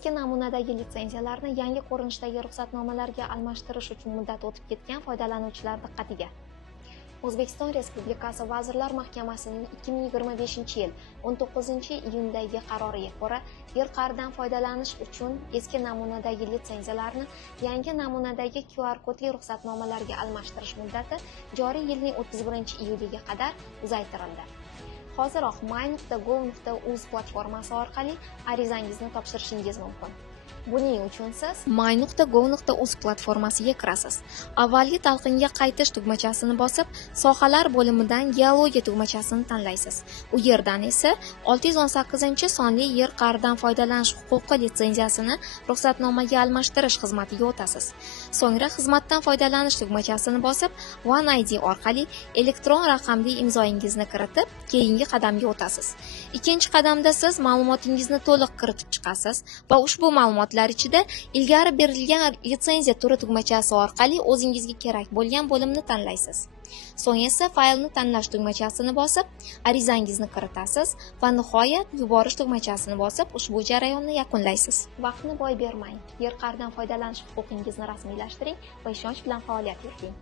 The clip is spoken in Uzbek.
Eski namunadagi litsenziyalarni yangi ko'rinishdagi ruxsatnomalarga almashtirish uchun muddat o'tib ketgan foydalanuvchilar diqqatiga. O'zbekiston Respublikasi Vazirlar Mahkamasining 2025-yil 19-iyundagi qaroriga ko'ra, yer qa'ridan foydalanish uchun eski namunadagi litsenziyalarni yangi namunadagi QR kodli ruxsatnomalarga almashtirish muddati joriy yilning 31-iyuliga qadar uzaytirildi. Hoziroq my.gov.uz platformasi orqali arizangizni topshirishingiz mumkin. Buning uchun siz my.gov.uz platformasiga kirasiz. Avvalgi talqinga qaytish tugmachasini bosib, sohalar bo'limidan geologiya tugmachasini tanlaysiz. U yerdan esa 618-sonli yer qa'ridan foydalanish huquqi litsenziyasini ruxsatnomaga almashtirish xizmatiga o'tasiz. So'ngra xizmatdan foydalanish tugmachasini bosib, OneID orqali elektron raqamli imzoingizni kiritib, keyingi qadamga o'tasiz. Ikkinchi qadamda siz ma'lumotingizni to'liq kiritib chiqasiz va ushbu ma'lumotlar ichida ilgari berilgan litsenziya turi tugmachasi orqali o'zingizga kerak bo'lgan bo'limni tanlaysiz. So'ng esa faylni tanlash tugmachasini bosib, arizangizni kiritasiz va nihoyat yuborish tugmachasini bosib, ushbu jarayonni yakunlaysiz. Vaqtni boy bermang. Yer qa'ridan foydalanish huquqingizni rasmiylashtiring va ishonch bilan faoliyat yuriting.